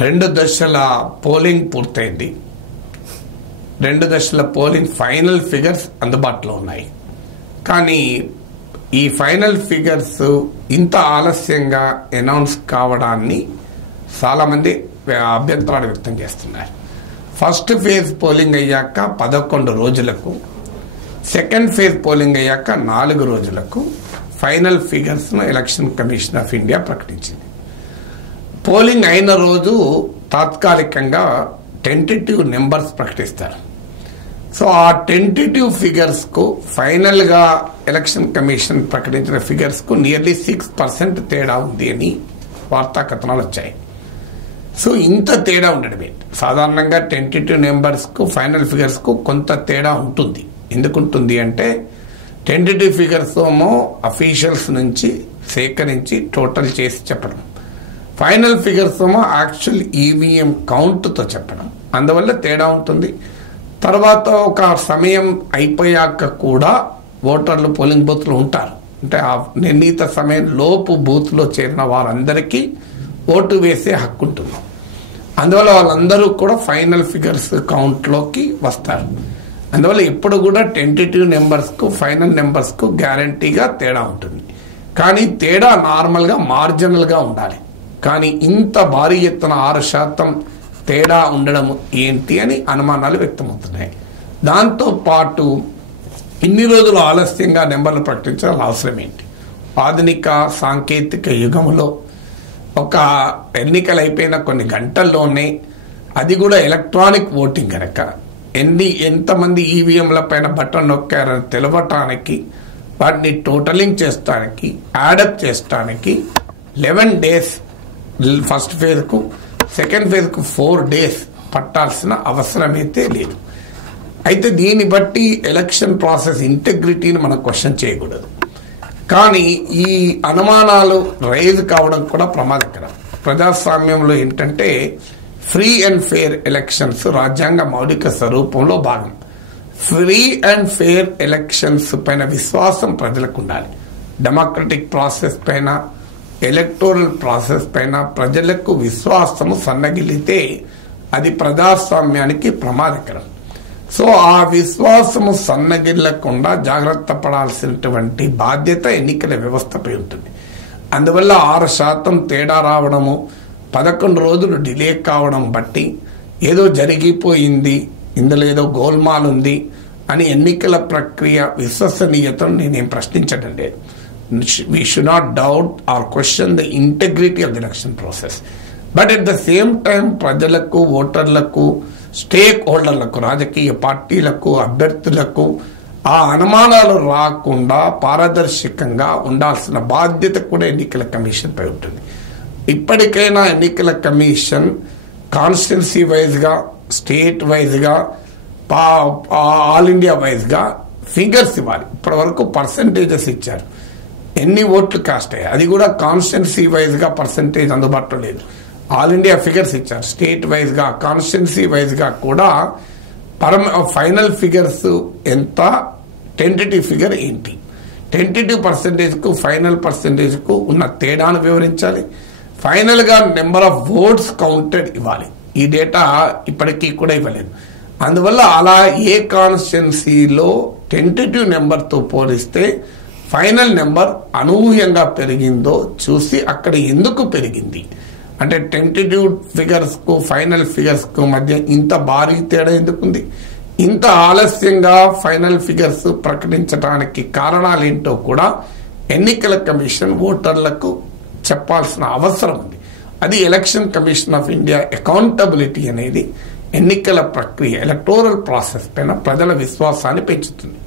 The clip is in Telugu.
2 దశల పోలింగ్ పూర్తయింది. 2 దశల పోలింగ్ ఫైనల్ ఫిగర్స్ అందుబాటులో ఉన్నాయి. కానీ ఈ ఫైనల్ ఫిగర్స్ ఇంత ఆలస్యంగా అనౌన్స్ కావడాన్ని చాలా మంది అభ్యంతరాలు వ్యక్తం చేస్తున్నారు. ఫస్ట్ ఫేజ్ పోలింగ్ అయ్యాక 11 రోజులకు, సెకండ్ ఫేజ్ పోలింగ్ అయ్యాక 4 రోజులకు ఫైనల్ ఫిగర్స్ ను ఎలక్షన్ కమిషన్ ఆఫ్ ఇండియా ప్రకటించింది. పోలింగ్ అయిన రోజు తాత్కాలికంగా టెంటేటివ్ నెంబర్స్ ప్రకటిస్తారు. సో ఆ టెంటేటివ్ ఫిగర్స్ కు ఫైనల్ గా ఎలక్షన్ కమిషన్ ప్రకటించిన ఫిగర్స్ కు నియర్లీ 6% తేడా ఉంది అని వార్తా కథనాలు వచ్చాయి. సో ఇంత తేడా ఉండడమే సాధారణంగా టెంటేటివ్ నెంబర్స్ కు ఫైనల్ ఫిగర్స్ కు కొంత తేడా ఉంటుంది. ఎందుకుంటుంది అంటే టెంటేటివ్ ఫిగర్స్ ఏమో అఫీషియల్స్ నుంచి సేకరించి టోటల్ చేసి చెప్పడం, ఫైనల్ ఫిగర్స్ ఏమో యాక్చువల్ ఈవీఎం కౌంట్తో చెప్పడం. అందువల్ల తేడా ఉంటుంది. తర్వాత ఒక సమయం అయిపోయాక కూడా ఓటర్లు పోలింగ్ బూత్లో ఉంటారు. అంటే ఆ నిర్ణీత సమయం లోపు బూత్లో చేరిన వారందరికీ ఓటు వేసే హక్కు ఉంటుంది. అందువల్ల వాళ్ళందరూ కూడా ఫైనల్ ఫిగర్స్ కౌంట్లోకి వస్తారు. అందువల్ల ఎప్పుడు కూడా టెంటేటివ్ నెంబర్స్కు ఫైనల్ నెంబర్స్కు గ్యారంటీగా తేడా ఉంటుంది. కానీ తేడా నార్మల్గా మార్జినల్గా ఉండాలి. కానీ ఇంత భారీ ఎత్తున 6% తేడా ఉండడం ఏంటి అని అనుమానాలు వ్యక్తమవుతున్నాయి. దాంతో పాటు ఇన్ని రోజులు ఆలస్యంగా నెంబర్లు ప్రకటించాల్సిన అవసరం ఏంటి? ఆధునిక సాంకేతిక యుగంలో ఒక ఎన్నికలు అయిపోయిన కొన్ని గంటల్లోనే, అది కూడా ఎలక్ట్రానిక్ ఓటింగ్ కనుక ఎంతమంది ఈవీఎంల పైన బటన్ నొక్కారని తెలవటానికి, వాటిని టోటలింగ్ చేస్తానికి, యాడప్ చేస్తానికి 11 days ఫస్ట్ ఫేజ్ కు, సెకండ్ ఫేజ్ కు 4 days పట్టాల్సిన అవసరమైతే లేదు. అయితే దీన్ని బట్టి ఎలక్షన్ ప్రాసెస్ ఇంటెగ్రిటీని మనం క్వశ్చన్ చేయకూడదు. కానీ ఈ అనుమానాలు రైజ్ కావడం కూడా ప్రమాదకరం. ప్రజాస్వామ్యంలో ఏంటంటే ఫ్రీ అండ్ ఫెయిర్ ఎలక్షన్స్ రాజ్యాంగ మౌలిక స్వరూపంలో భాగం. ఫ్రీ అండ్ ఫెయిర్ ఎలక్షన్స్ పైన విశ్వాసం ప్రజలకు ఉండాలి. డెమోక్రటిక్ ప్రాసెస్ పైన, ఎలక్టోరల్ ప్రాసెస్ పైన ప్రజలకు విశ్వాసము సన్నగిలితే అది ప్రజాస్వామ్యానికి ప్రమాదకరం. సో ఆ విశ్వాసము సన్నగిల్లకుండా జాగ్రత్త పడాల్సినటువంటి బాధ్యత ఎన్నికల వ్యవస్థపై ఉంటుంది. అందువల్ల 6% తేడా రావడము, 11 రోజులు డిలే కావడం బట్టి ఏదో జరిగిపోయింది, ఇందులో ఏదో గోల్మాల్ ఉంది అని ఎన్నికల ప్రక్రియ విశ్వసనీయతను నేనేం ప్రశ్నించడం లేదు. We should not doubt or question the integrity of the election process. But at the same time ప్రజలకు, ఓటర్లకు, స్టేక్ హోల్డర్లకు, రాజకీయ పార్టీలకు, అభ్యర్థులకు ఆ అనుమానాలు రాకుండా పారదర్శకంగా ఉండాల్సిన బాధ్యత కూడా ఎన్నికల కమిషన్ పై ఉంటుంది. ఇప్పటికైనా ఎన్నికల కమిషన్ కాన్స్టిట్యున్సీ వైజ్గా, స్టేట్ వైజ్గా, ఆల్ ఇండియా వైజ్గా ఫిగర్స్ ఇవ్వాలి. ఇప్పటి వరకు పర్సంటేజెస్ ఇచ్చారు, ఎన్ని ఓట్లు కాస్ట్ అయ్యాయి, అది కూడా కాన్స్టిట్యున్సీ వైజ్గా పర్సంటేజ్ అందుబాటులో లేదు. ఆల్ ఇండియా ఫిగర్స్ ఇచ్చారు, స్టేట్ వైజ్గా, కాన్స్టిట్యున్సీ వైజ్గా కూడా ఫైనల్ ఫిగర్స్ ఎంత, టెంటేటివ్ ఫిగర్ ఏంటి, టెంటేటివ్ పర్సంటేజ్కు ఫైనల్ పర్సంటేజ్కు ఉన్న తేడాను వివరించాలి. ఫైనల్గా నెంబర్ ఆఫ్ ఓట్స్ కౌంటెడ్ ఇవ్వాలి. ఈ డేటా ఇప్పటికీ కూడా ఇవ్వలేదు. అందువల్ల అలా ఏ కాన్స్టిట్యున్సీలో టెంటేటివ్ నెంబర్తో పోలిస్తే ఫైనల్ నెంబర్ అనూహ్యంగా పెరిగిందో చూసి అక్కడ ఎందుకు పెరిగింది, అంటే టెంటేటివ్ ఫిగర్స్ కు ఫైనల్ ఫిగర్స్ కు మధ్య ఇంత భారీ తేడా ఎందుకుంది, ఇంత ఆలస్యంగా ఫైనల్ ఫిగర్స్ ప్రకటించడానికి కారణాలేంటో కూడా ఎన్నికల కమిషన్ ఓటర్లకు చెప్పాల్సిన అవసరం ఉంది. అది election commission of India accountability అనేది ఎన్నికల ప్రక్రియ, ఎలక్టోరల్ ప్రాసెస్ పైన ప్రజల విశ్వాసాన్ని పెంచుతుంది.